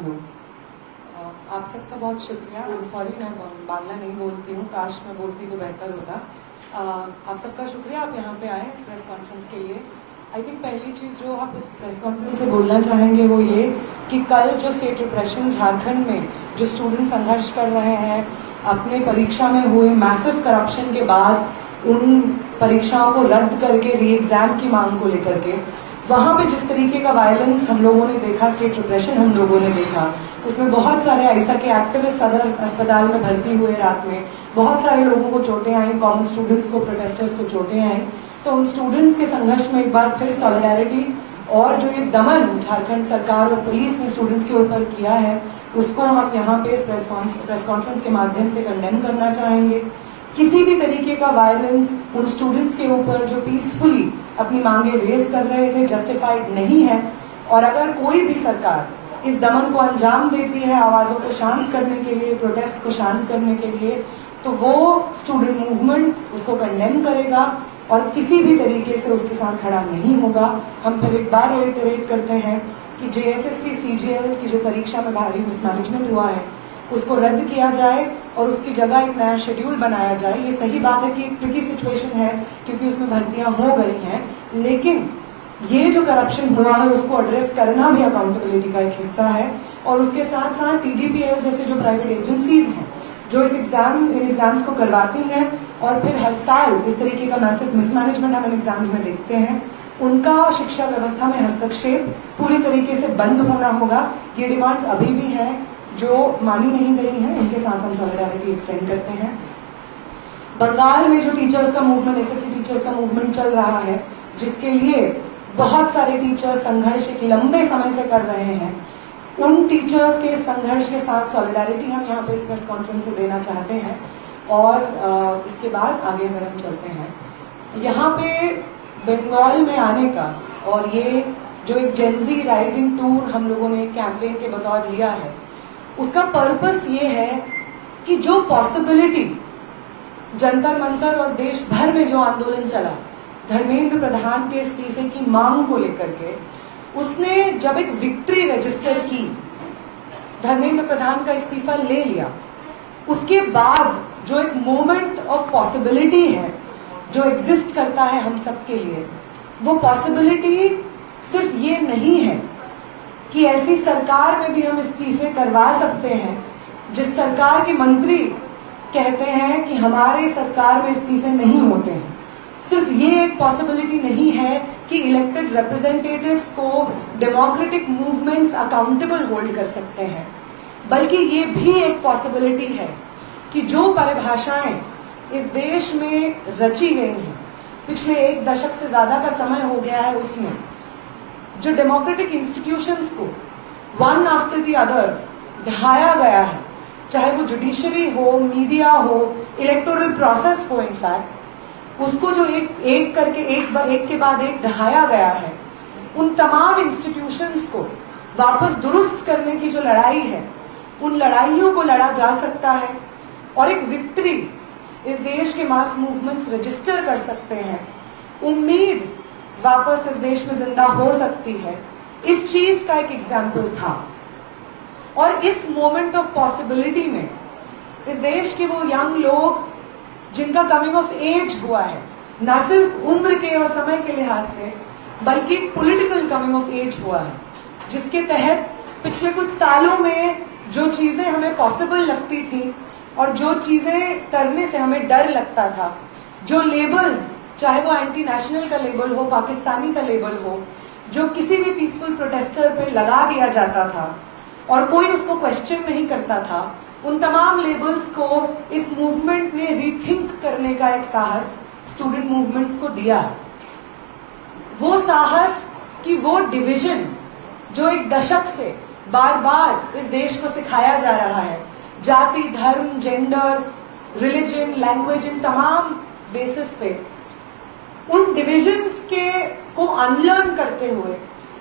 Hello, आप सबका बहुत शुक्रिया। सॉरी मैं बांग्ला नहीं बोलती हूँ, काश मैं बोलती तो बेहतर होता। आप सबका शुक्रिया, आप यहाँ पे आए इस प्रेस कॉन्फ्रेंस के लिए। आई थिंक पहली चीज़ जो आप इस प्रेस कॉन्फ्रेंस से बोलना चाहेंगे वो ये कि कल जो स्टेट रिप्रेशन झारखंड में जो स्टूडेंट संघर्ष कर रहे हैं अपने परीक्षा में हुए मैसिव करप्शन के बाद उन परीक्षाओं को रद्द करके री एग्ज़ाम की मांग को लेकर के वहाँ पे जिस तरीके का वायलेंस हम लोगों ने देखा, स्टेट रिप्रेशन हम लोगों ने देखा, उसमें बहुत सारे ऐसा के एक्टिविस्ट सदर अस्पताल में भर्ती हुए रात में, बहुत सारे लोगों को चोटें आई, कॉमन स्टूडेंट्स को, प्रोटेस्टर्स को चोटें आई। तो उन स्टूडेंट्स के संघर्ष में एक बार फिर सॉलिडारिटी और जो ये दमन झारखंड सरकार और पुलिस ने स्टूडेंट्स के ऊपर किया है उसको हम यहाँ पे इस प्रेस कॉन्फ्रेंस के माध्यम से कंडेम करना चाहेंगे। किसी भी तरीके का वायलेंस उन स्टूडेंट्स के ऊपर जो पीसफुली अपनी मांगे रेज कर रहे थे जस्टिफाइड नहीं है। और अगर कोई भी सरकार इस दमन को अंजाम देती है आवाजों को शांत करने के लिए, प्रोटेस्ट को शांत करने के लिए, तो वो स्टूडेंट मूवमेंट उसको कंडेम करेगा और किसी भी तरीके से उसके साथ खड़ा नहीं होगा। हम फिर एक बार रेटरेट करते हैं कि जेएसएससी सीजीएल की जो परीक्षा में भारी मिसमैनेजमेंट हुआ है उसको रद्द किया जाए और उसकी जगह एक नया शेड्यूल बनाया जाए। ये सही बात है कि एक ट्रिकी सिचुएशन है क्योंकि उसमें भर्तियां हो गई हैं, लेकिन ये जो करप्शन हुआ है उसको एड्रेस करना भी अकाउंटेबिलिटी का एक हिस्सा है। और उसके साथ साथ टीडीपीएल जैसे जो प्राइवेट एजेंसीज हैं जो इन एग्जाम्स को करवाती हैं और फिर हर साल इस तरीके का मैसिव मिसमैनेजमेंट हम इन एग्जाम्स में देखते हैं, उनका शिक्षा व्यवस्था में हस्तक्षेप पूरी तरीके से बंद होना होगा। ये डिमांड्स अभी भी हैं जो मानी नहीं गई हैं, इनके साथ हम सॉलिडारिटी एक्सटेंड करते हैं। बंगाल में जो टीचर्स का मूवमेंट, एसएससी टीचर्स का मूवमेंट चल रहा है जिसके लिए बहुत सारे टीचर्स संघर्ष एक लंबे समय से कर रहे हैं, उन टीचर्स के संघर्ष के साथ सॉलिडारिटी हम यहाँ पे इस प्रेस कॉन्फ्रेंस से देना चाहते हैं। और इसके बाद आगे अगर हम चलते हैं यहाँ पे बंगाल में आने का और ये जो एक जेनजी राइजिंग टूर हम लोगों ने कैंपेन के बतौर लिया है उसका पर्पस ये है कि जो पॉसिबिलिटी जंतर मंतर और देश भर में जो आंदोलन चला धर्मेंद्र प्रधान के इस्तीफे की मांग को लेकर के, उसने जब एक विक्ट्री रजिस्टर की, धर्मेंद्र प्रधान का इस्तीफा ले लिया, उसके बाद जो एक मोमेंट ऑफ पॉसिबिलिटी है जो एग्जिस्ट करता है हम सबके लिए, वो पॉसिबिलिटी सिर्फ ये नहीं है कि ऐसी सरकार में भी हम इस्तीफे करवा सकते हैं जिस सरकार के मंत्री कहते हैं कि हमारे सरकार में इस्तीफे नहीं होते हैं। सिर्फ ये एक पॉसिबिलिटी नहीं है कि इलेक्टेड रिप्रेजेंटेटिव्स को डेमोक्रेटिक मूवमेंट्स अकाउंटेबल होल्ड कर सकते हैं, बल्कि ये भी एक पॉसिबिलिटी है कि जो परिभाषाएं इस देश में रची गई हैं पिछले एक दशक से ज्यादा का समय हो गया है, उसमें जो डेमोक्रेटिक इंस्टीट्यूशंस को वन आफ्टर द अदर ढाया गया है, चाहे वो जुडिशरी हो, मीडिया हो, इलेक्टोरल प्रोसेस हो, इनफैक्ट उसको जो एक करके एक के बाद एक ढाया गया है, उन तमाम इंस्टीट्यूशंस को वापस दुरुस्त करने की जो लड़ाई है उन लड़ाइयों को लड़ा जा सकता है और एक विक्ट्री इस देश के मास मूवमेंट्स रजिस्टर कर सकते हैं। उम्मीद वापस इस देश में जिंदा हो सकती है, इस चीज का एक एग्जाम्पल था। और इस मोमेंट ऑफ पॉसिबिलिटी में इस देश के वो यंग लोग जिनका कमिंग ऑफ एज हुआ है, न सिर्फ उम्र के और समय के लिहाज से बल्कि पॉलिटिकल कमिंग ऑफ एज हुआ है, जिसके तहत पिछले कुछ सालों में जो चीजें हमें पॉसिबल लगती थी और जो चीजें करने से हमें डर लगता था, जो लेबल्स, चाहे वो एंटी नेशनल का लेबल हो, पाकिस्तानी का लेबल हो, जो किसी भी पीसफुल प्रोटेस्टर पे लगा दिया जाता था और कोई उसको क्वेश्चन नहीं करता था, उन तमाम लेबल्स को इस मूवमेंट ने रीथिंक करने का एक साहस स्टूडेंट मूवमेंट्स को दिया। वो साहस कि वो डिवीजन जो एक दशक से बार बार इस देश को सिखाया जा रहा है, जाति, धर्म, जेंडर, रिलीजन, लैंग्वेज, इन तमाम बेसिस पे, उन डिविजन्स के को अनलर्न करते हुए,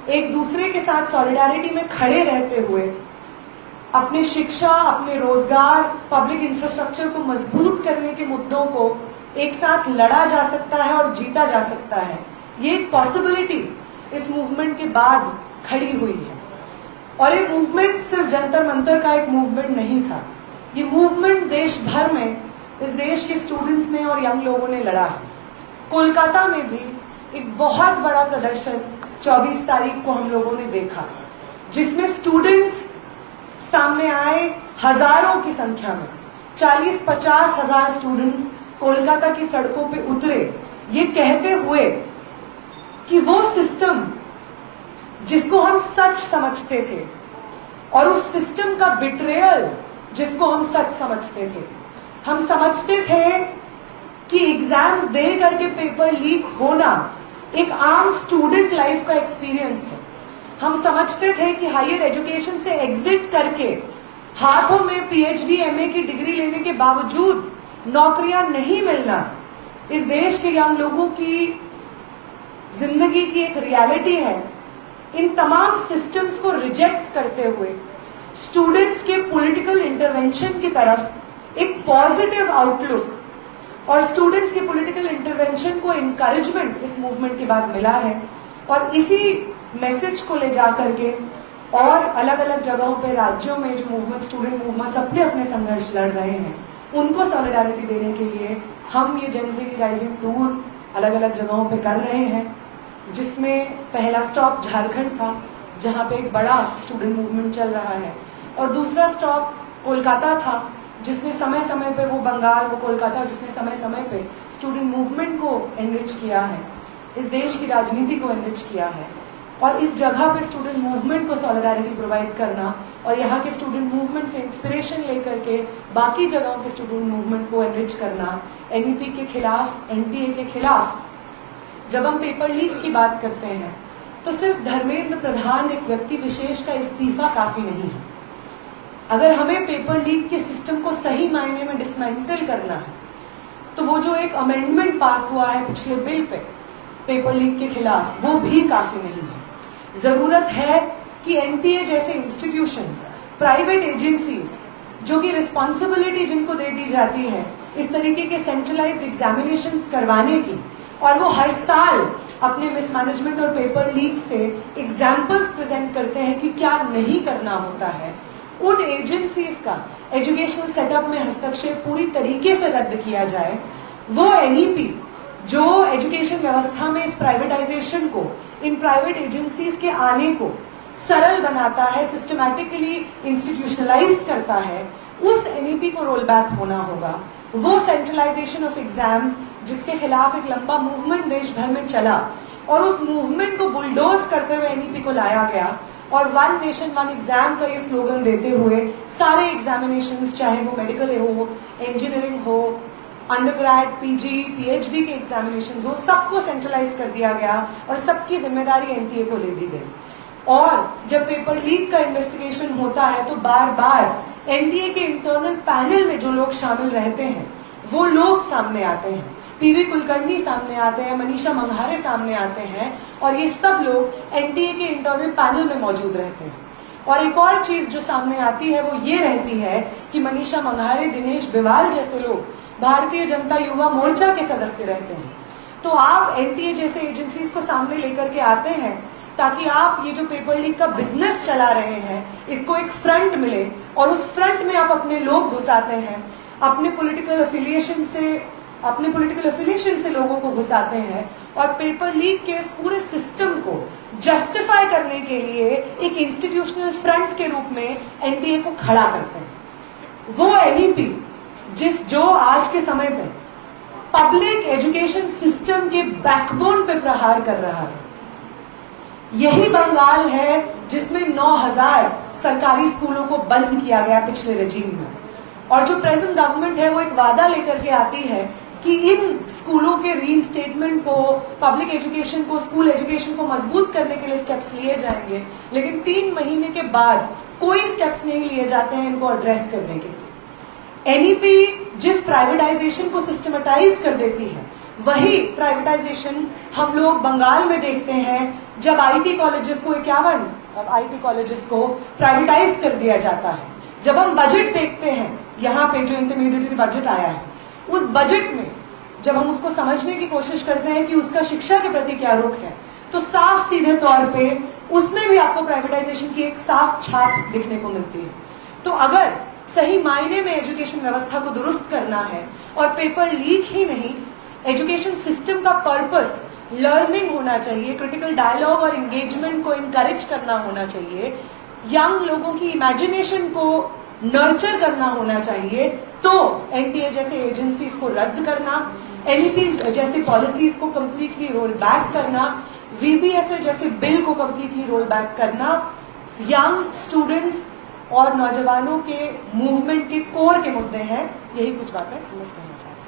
एक दूसरे के साथ सॉलिडारिटी में खड़े रहते हुए अपने शिक्षा, अपने रोजगार, पब्लिक इंफ्रास्ट्रक्चर को मजबूत करने के मुद्दों को एक साथ लड़ा जा सकता है और जीता जा सकता है। ये एक पॉसिबिलिटी इस मूवमेंट के बाद खड़ी हुई है। और ये मूवमेंट सिर्फ जंतर मंतर का एक मूवमेंट नहीं था, ये मूवमेंट देश भर में इस देश के स्टूडेंट्स ने और यंग लोगों ने लड़ा है। कोलकाता में भी एक बहुत बड़ा प्रदर्शन 24 तारीख को हम लोगों ने देखा, जिसमें स्टूडेंट्स सामने आए हजारों की संख्या में, 40-50 हजार स्टूडेंट्स कोलकाता की सड़कों पे उतरे, ये कहते हुए कि वो सिस्टम जिसको हम सच समझते थे और उस सिस्टम का बिट्रेयल जिसको हम सच समझते थे, हम समझते थे कि एग्जाम्स दे करके पेपर लीक होना एक आम स्टूडेंट लाइफ का एक्सपीरियंस है। हम समझते थे कि हायर एजुकेशन से एग्जिट करके हाथों में पीएचडी एमए की डिग्री लेने के बावजूद नौकरियां नहीं मिलना इस देश के यंग लोगों की जिंदगी की एक रियलिटी है। इन तमाम सिस्टम्स को रिजेक्ट करते हुए स्टूडेंट्स के पॉलिटिकल इंटरवेंशन की तरफ एक पॉजिटिव आउटलुक और स्टूडेंट्स के पॉलिटिकल इंटरवेंशन को इनकरेजमेंट इस मूवमेंट के बाद मिला है। और इसी मैसेज को ले जा करके और अलग अलग जगहों पे राज्यों में जो मूवमेंट स्टूडेंट मूवमेंट्स अपने अपने संघर्ष लड़ रहे हैं, उनको सॉलिडारिटी देने के लिए हम ये जेन ज़ी राइजिंग टूर अलग अलग जगहों पे कर रहे हैं, जिसमें पहला स्टॉप झारखंड था जहाँ पे एक बड़ा स्टूडेंट मूवमेंट चल रहा है, और दूसरा स्टॉप कोलकाता था जिसने समय समय पे, वो बंगाल वो कोलकाता, जिसने समय समय पे स्टूडेंट मूवमेंट को एनरिच किया है, इस देश की राजनीति को एनरिच किया है। और इस जगह पे स्टूडेंट मूवमेंट को सॉलिडारिटी प्रोवाइड करना और यहाँ के स्टूडेंट मूवमेंट से इंस्पिरेशन लेकर के बाकी जगहों के स्टूडेंट मूवमेंट को एनरिच करना, एनईपी के खिलाफ, एनटीए के खिलाफ। जब हम पेपर लीक की बात करते हैं तो सिर्फ धर्मेंद्र प्रधान एक व्यक्ति विशेष का इस्तीफा काफी नहीं है। अगर हमें पेपर लीक के सिस्टम को सही मायने में डिसमेंटल करना है तो वो जो एक अमेंडमेंट पास हुआ है पिछले बिल पे पेपर लीक के खिलाफ, वो भी काफी नहीं है। जरूरत है कि एनटीए जैसे इंस्टीट्यूशंस, प्राइवेट एजेंसीज जो कि रिस्पॉन्सिबिलिटी जिनको दे दी जाती है इस तरीके के सेंट्रलाइज्ड एग्जामिनेशंस करवाने की, और वो हर साल अपने मिसमैनेजमेंट और पेपर लीक से एग्जाम्पल्स प्रेजेंट करते हैं कि क्या नहीं करना होता है, उन एजेंसीज का एजुकेशनल सेटअप में हस्तक्षेप पूरी तरीके से रद्द किया जाए। वो एनईपी जो एजुकेशन व्यवस्था में इस प्राइवेटाइजेशन को, इन प्राइवेट एजेंसीज के आने को सरल बनाता है, सिस्टमैटिकली इंस्टीट्यूशनलाइज करता है, उस एनईपी को रोल बैक होना होगा। वो सेंट्रलाइजेशन ऑफ एग्जाम्स जिसके खिलाफ एक लंबा मूवमेंट देश भर में चला और उस मूवमेंट को बुलडोज करते हुए एनईपी को लाया गया, और वन नेशन वन एग्जाम का ये स्लोगन देते हुए सारे एग्जामिनेशंस, चाहे वो मेडिकल हो, इंजीनियरिंग हो, अंडरग्रेड, पीजी, पीएचडी के एग्जामिनेशंस हो, सबको सेंट्रलाइज कर दिया गया और सबकी जिम्मेदारी एनटीए को दे दी गई। और जब पेपर लीक का इन्वेस्टिगेशन होता है तो बार बार एनटीए के इंटरनल पैनल में जो लोग शामिल रहते हैं वो लोग सामने आते हैं, पीवी कुलकर्णी सामने आते हैं, मनीषा मंघारे सामने आते हैं, और ये सब लोग एनटीए के इंटरनल पैनल में मौजूद रहते हैं। और एक और चीज जो सामने आती है वो ये रहती है कि मनीषा मंघारे, दिनेश बिवाल जैसे लोग भारतीय जनता युवा मोर्चा के सदस्य रहते हैं। तो आप एनटीए जैसे एजेंसीज को सामने लेकर के आते हैं ताकि आप ये जो पेपर लीक का बिजनेस चला रहे हैं इसको एक फ्रंट मिले, और उस फ्रंट में आप अपने लोग घुसाते हैं, अपने पॉलिटिकल एफिलिएशन से लोगों को घुसाते हैं, और पेपर लीक के इस पूरे सिस्टम को जस्टिफाई करने के लिए एक इंस्टीट्यूशनल फ्रंट के रूप में एनटीए को खड़ा करते हैं। वो एनईपी जो आज के समय पे पब्लिक एजुकेशन सिस्टम के बैकबोन पे प्रहार कर रहा है, यही बंगाल है जिसमें 9000 सरकारी स्कूलों को बंद किया गया पिछले रेजीम में, और जो प्रेजेंट गवर्नमेंट है वो एक वादा लेकर के आती है कि इन स्कूलों के रीइंस्टेटमेंट को, पब्लिक एजुकेशन को, स्कूल एजुकेशन को मजबूत करने के लिए स्टेप्स लिए जाएंगे, लेकिन 3 महीने के बाद कोई स्टेप्स नहीं लिए जाते हैं इनको एड्रेस करने के लिए। एनईपी जिस प्राइवेटाइजेशन को सिस्टमेटाइज कर देती है वही प्राइवेटाइजेशन हम लोग बंगाल में देखते हैं, जब आईटी कॉलेजेस को 51 आईटी कॉलेजेस को प्राइवेटाइज कर दिया जाता है। जब हम बजट देखते हैं, यहाँ पे जो इंटरमीडिएट बजट आया है, उस बजट में जब हम उसको समझने की कोशिश करते हैं कि उसका शिक्षा के प्रति क्या रुख है, तो साफ सीधे तौर पे उसमें भी आपको प्राइवेटाइजेशन की एक साफ छाप दिखने को मिलती है। तो अगर सही मायने में एजुकेशन व्यवस्था को दुरुस्त करना है और पेपर लीक ही नहीं, एजुकेशन सिस्टम का पर्पस लर्निंग होना चाहिए, क्रिटिकल डायलॉग और एंगेजमेंट को इनकरेज करना होना चाहिए, यंग लोगों की इमेजिनेशन को नर्चर करना होना चाहिए, तो एनटीए जैसे एजेंसीज को रद्द करना, एनईपी जैसे पॉलिसीज को कंप्लीटली रोल बैक करना, वीबीएसए जैसे बिल को कंप्लीटली रोल बैक करना, यंग स्टूडेंट्स और नौजवानों के मूवमेंट के कोर के मुद्दे हैं। यही कुछ बातें हम कहना चाहते हैं।